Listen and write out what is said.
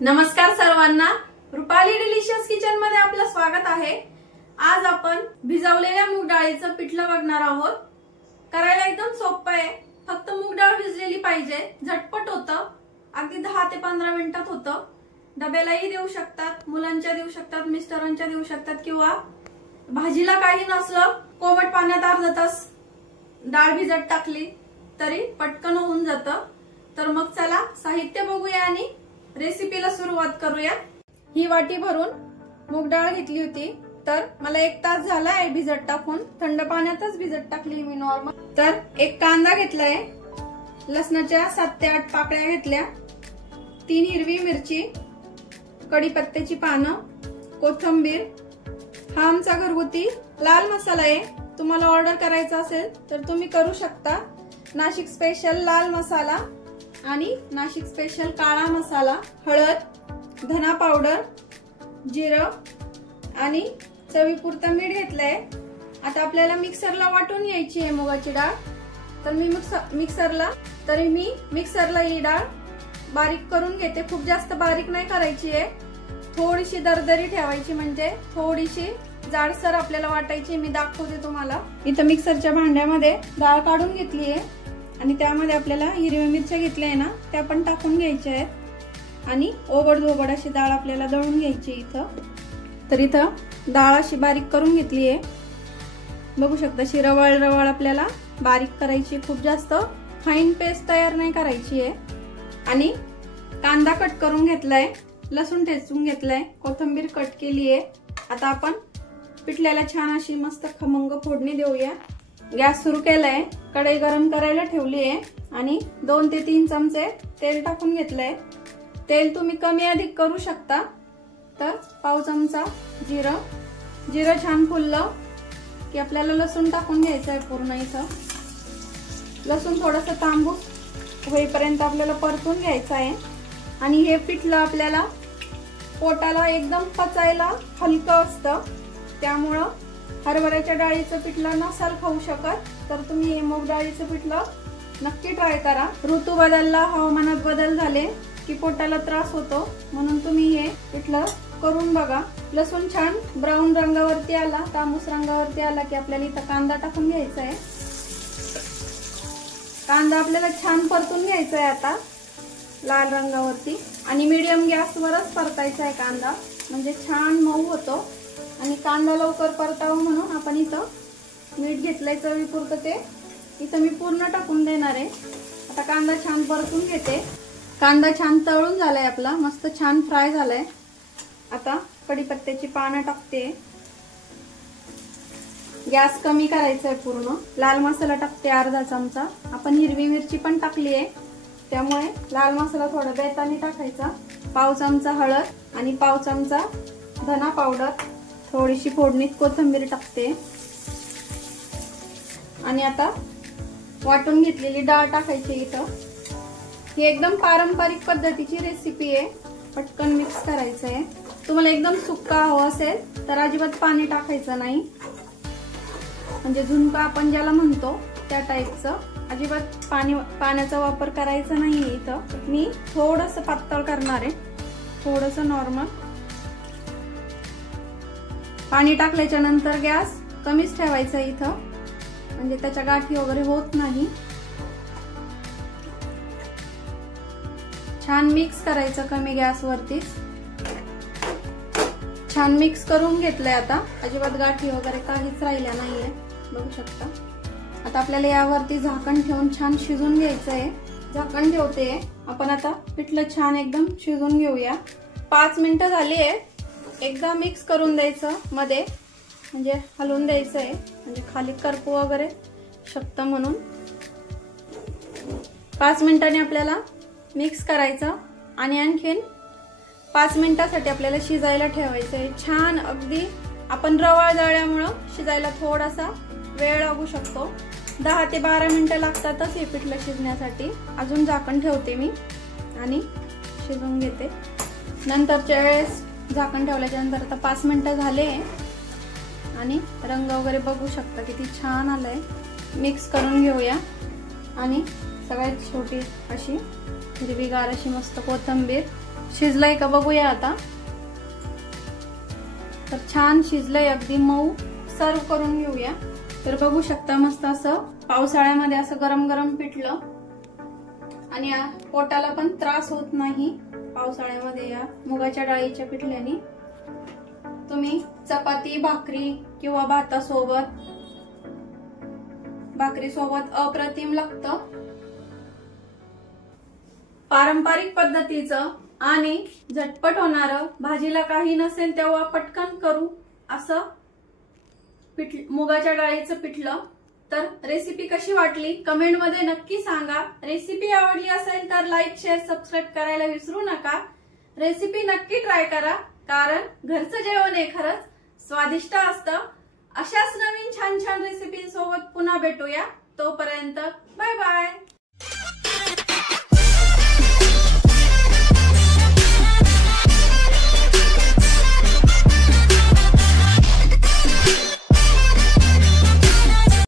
नमस्कार सर्वांना, Rupali delicious kitchen मध्ये आपलं स्वागत आहे। आज आपण भिजवलेल्या मूग डाळीचं पिठलं बघणार आहोत। करायला एकदम सोपं आहे, फक्त मूग डाळ भिजलेली पाहिजे, झटपट होतं, अगदी 10 ते 15 मिनिटात होतं। डब्यालाही देऊ शकतात, मुलांच्या देऊ शकतात, मिस्टरांच्या देऊ शकतात, किंवा भाजीला काही नसलं कोमट पाण्यात अर्धा तास डाळ भिजत टाकली तरी पटकन होऊन जातं। तर मग चला साहित्य बघूया आणि रेसिपीला सुरुवात करूया। ही वाटी भरून मूग डाळ घेतली होती, तर मला 1 तास झालाय भिजत टाकून, थंड पाण्यातच भिजत टाकली मी नॉर्मल। तर 1 कांदा घेतलाय, लसणाच्या 7 ते 8 पाकळ्या घेतल्या, 3 हिरवी मिरची, कढीपत्त्याची पानं, कोथिंबीर। हा आमचा घरगुती लाल मसाला आहे, तुम्हाला ऑर्डर करायचा असेल तर तुम्ही करू शकता। नाशिक स्पेशल लाल मसाला आणि नाशिक स्पेशल काळा मसाला, हळद, धना पावडर, जिरं आणि चवीपुरतं मीठ घेतलंय। आता आपल्याला मिक्सरला वाटून घ्यायची आहे मुगाची डाळ। तर मी मिक्सरला ही डाळ बारीक करून घेते, खूप जास्त बारीक नाही करायची आहे, थोडीशी दरदरी ठेवायची, म्हणजे थोडीशी जाडसर आपल्याला वाटायची। मी दाखवते तुम्हाला। इथं मिक्सरच्या भांड्यामध्ये डाळ काढून घेतली आहे आणि त्यामध्ये आपल्याला हिरव्या मिरच्या घेतल्या आहे ना, त्या पण टाकून घ्यायच्या आहेत आणि ओबड-धोबड अशी डाळ आपल्याला दळून घ्यायची इथं। तर इथं डाळ अशी बारीक करून घेतली आहे, बघू शकता, अशी रवाळ रवाळ आपल्याला बारीक करायची, खूप जास्त फाईन पेस्ट तयार नाही करायची आहे। आणि कांदा कट करून घेतलाय, लसूण ठेचून घेतलाय, कोथिंबीर कट केली आहे। आता आपण पिठल्याला छान अशी मस्त खमंग फोडणी देऊया। गॅस सुरू केलाय, कढई गरम करायला ठेवली आहे आणि 2 ते 3 चमचे तेल टाकून घेतलंय। तेल तुम्ही कमी अधिक करू शकता। तर पाव चमचा जिरं छान फुललं की आपल्याला लसूण टाकून घ्यायचं आहे पूर्ण। इथं लसूण थोडंसं तांबूस होईपर्यंत आपल्याला परतून घ्यायचं आहे। आणि हे पिठलं आपल्याला पोटाला एकदम पचायला हलकं असतं, त्यामुळं हरभऱ्याच्या डाळीचं पिठलं नसाल खाऊ शकत तर तुम्ही हे मूग डाळीचं पिठलं नक्की ट्राय करा। ऋतू बदलला, हवामानात बदल झाले की पोटाला त्रास होतो, म्हणून तुम्ही हे पिठलं करून बघा। लसूण छान ब्राऊन रंगावरती आला, तांबूस रंगावरती आला की आपल्याला इथं कांदा टाकून घ्यायचा आहे। कांदा आपल्याला छान परतून घ्यायचा आहे आता लाल रंगावरती, आणि मीडियम गॅसवरच परतायचा आहे कांदा, म्हणजे छान मऊ होतो। आणि कांदा लवकर परतावं म्हणून आपण इथं मीठ घेतलंय चवीपुरतं, ते इथं मी पूर्ण टाकून देणार आहे। आता कांदा छान परतून घेते। कांदा छान तळून झालाय आपला, मस्त छान फ्राय झालाय। आता कढीपत्त्याची पानं टाकते, गॅस कमी करायचा आहे पूर्ण। लाल मसाला टाकते अर्धा चमचा, आपण हिरवी मिरची पण टाकली आहे त्यामुळे लाल मसाला थोडा बेताने टाकायचा। पाव चमचा हळद आणि पाव चमचा धना पावडर, थोडीशी फोडणीत कोथिंबीर टाकते आणि आता वाटून घेतलेली डाळ टाकायची इथं। ही एकदम पारंपरिक पद्धतीची रेसिपी आहे, पटकन मिक्स करायचं आहे। तुम्हाला एकदम सुक्का हवं असेल तर अजिबात पाणी टाकायचं नाही, म्हणजे झुणका आपण ज्याला म्हणतो त्या टाईपचं अजिबात पाण्याचा वापर करायचा नाहीये। इथं मी थोडंसं पातळ करणार आहे, थोडंसं नॉर्मल। पाणी टाकल्याच्या नंतर गॅस कमीच ठेवायचा इथं, म्हणजे त्याच्या गाठी वगैरे होत नाही। छान मिक्स करायचं कमी गॅसवरती। छान मिक्स करून घेतलंय आता, अजिबात गाठी वगैरे काहीच राहिल्या नाहीये, बघू शकता। आता आपल्याला यावरती झाकण ठेवून छान शिजून घ्यायचं आहे। झाकण ठेवते आपण, आता पिठलं छान एकदम शिजून घेऊया। 5 मिनिटं झाली आहे, एकदा मिक्स करून द्यायचं मध्ये, म्हणजे हलवून द्यायचं आहे, म्हणजे खाली करपू वगैरे शकतं म्हणून। 5 मिनिटांनी आपल्याला मिक्स करायचं आणि आणखीन 5 मिनिटांसाठी आपल्याला शिजायला ठेवायचं आहे। छान अगदी आपण रवाळ दळल्यामुळं शिजायला थोडासा वेळ लागू शकतो, 10 ते 12 मिनिटं लागतातच हे पिठलं शिजण्यासाठी। अजून झाकण ठेवते मी आणि शिजवून घेते। नंतरच्या वेळेस झाकण ठेवल्याच्या नंतर आता 5 मिनिटं झाले आणि रंग वगैरे बघू शकता किती छान आलाय। मिक्स करून घेऊया आणि सगळ्यात छोटी अशी हिरवीगार अशी मस्त कोथिंबीर शिजलंय का बघूया आता। तर छान शिजलंय, अगदी मऊ। सर्व करून घेऊया। तर बघू शकता मस्त असं पावसाळ्यामध्ये असं गरम गरम पिठलं आणि पोटाला पण त्रास होत नाही पावसाळ्यामध्ये या मुगाच्या डाळीच्या पिठल्याने। तुम्ही चपाती, भाकरी किंवा भातासोबत, भाकरीसोबत अप्रतिम लागतं। पारंपरिक पद्धतीचं आणि झटपट होणारं, भाजीला काही नसेल तेव्हा पटकन करू असं मुगाच्या डाळीचं पिठलं। तर रेसिपी कशी वाटली कमेंट मध्ये नक्की सांगा। रेसिपी आवडली असेल तर लाईक, शेअर, सबस्क्राईब करायला विसरू नका। रेसिपी नक्की ट्राय करा, कारण घरचं जेवण हे खरंच स्वादिष्ट असतं। अशाच नवीन छान छान रेसिपी सोबत पुन्हा भेटूया। तोपर्यंत बाय बाय।